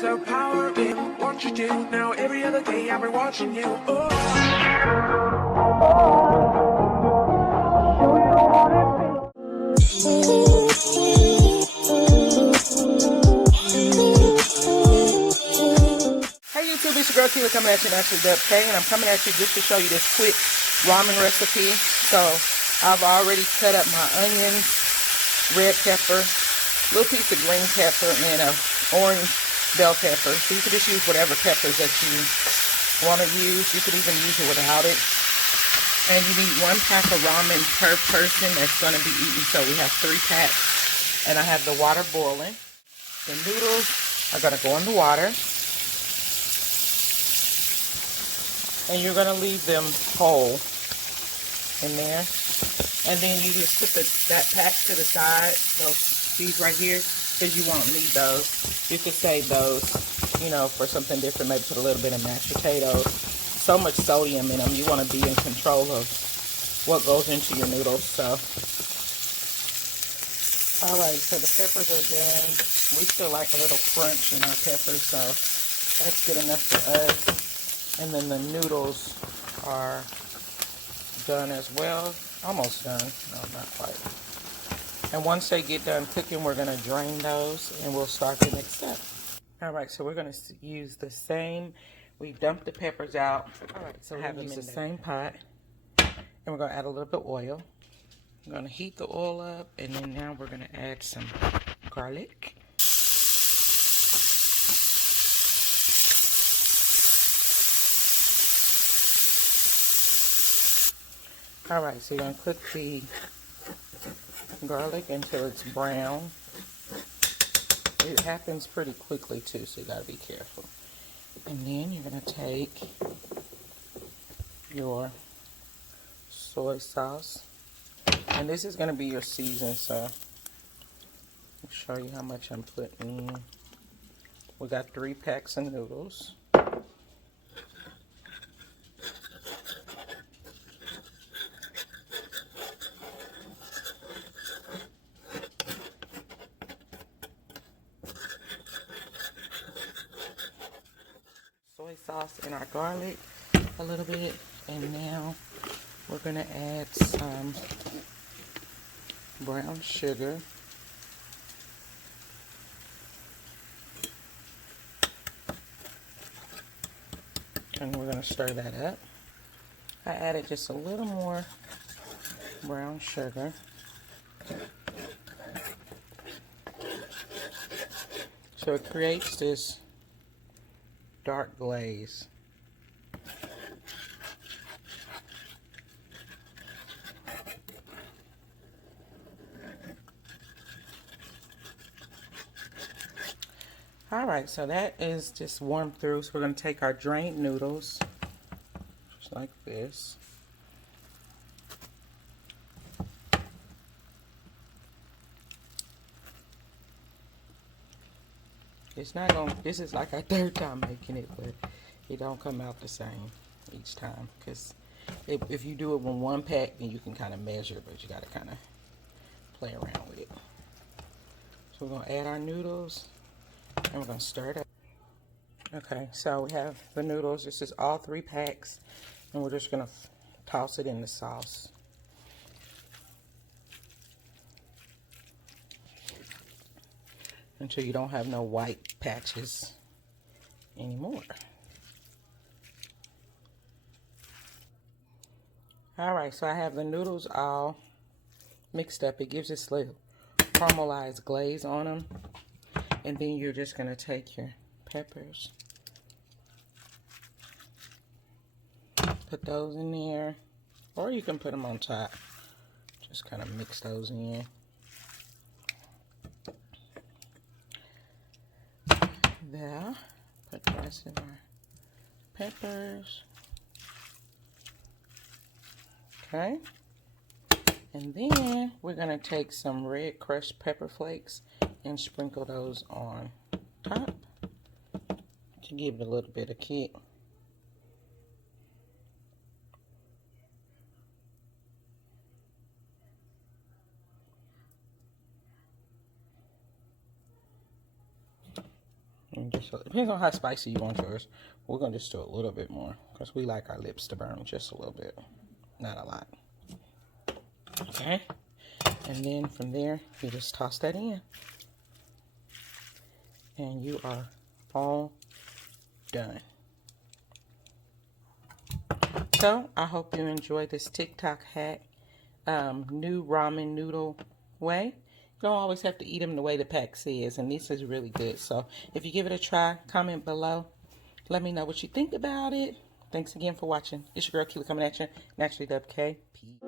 has the power in what you do. Now every other day I've been watching you. Oh. Hey YouTube, it's your girl Keela coming at you, Naturallydubk, and I'm coming at you just to show you this quick ramen recipe. So I've already cut up my onions, red pepper, little piece of green pepper, and a orange bell pepper. So you can just use whatever peppers that you want to use. You could even use it without it. And you need 1 pack of ramen per person that's going to be eaten. So we have 3 packs, and I have the water boiling. The noodles are going to go in the water. And you're going to leave them whole in there. And then you just put that pack to the side, these right here, because you won't need those. You could save those, you know, for something different. Maybe put a little bit of mashed potatoes. So much sodium in them. You want to be in control of what goes into your noodles. So, alright, so the peppers are done. We still like a little crunch in our peppers, so that's good enough for us. And then the noodles are done as well. Almost done. No, not quite. And once they get done cooking, we're going to drain those and we'll start the next step. Alright, so we're going to use the same. We've dumped the peppers out. Alright, so we're going to use the same pot. And we're going to add a little bit of oil. I'm going to heat the oil up. And then now we're going to add some garlic. Alright, so you're going to cook the garlic until it's brown. It happens pretty quickly too, so you got to be careful. And then you're going to take your soy sauce. And this is going to be your season, so I'll show you how much I'm putting in. We got 3 packs of noodles. Soy sauce and our garlic a little bit, and now we're going to add some brown sugar. And we're going to stir that up. I added just a little more brown sugar. So it creates this dark glaze. Alright, so that is just warmed through. So we're going to take our drained noodles, just like this. It's not going to, this is like our 3rd time making it, but it don't come out the same each time. Because if you do it with 1 pack, then you can kind of measure, but you got to kind of play around with it. So we're going to add our noodles, and we're going to stir it up. Okay, so we have the noodles. This is all 3 packs, and we're just going to toss it in the sauce. Until you don't have no white patches anymore. Alright, so I have the noodles all mixed up. It gives this little caramelized glaze on them. And then you're just going to take your peppers, put those in there, or you can put them on top. Just kind of mix those in. There, put the rest of our peppers. Okay, and then we're going to take some red crushed pepper flakes and sprinkle those on top to give it a little bit of kick. And just it depends on how spicy you want yours. We're gonna just do a little bit more because we like our lips to burn just a little bit, not a lot. Okay, and then from there you just toss that in, and you are all done. So I hope you enjoyed this TikTok hack, new ramen noodle way. You don't always have to eat them the way the pack says, and this is really good. So if you give it a try, comment below. Let me know what you think about it. Thanks again for watching. It's your girl Keela coming at you. Naturallydubk. Peace.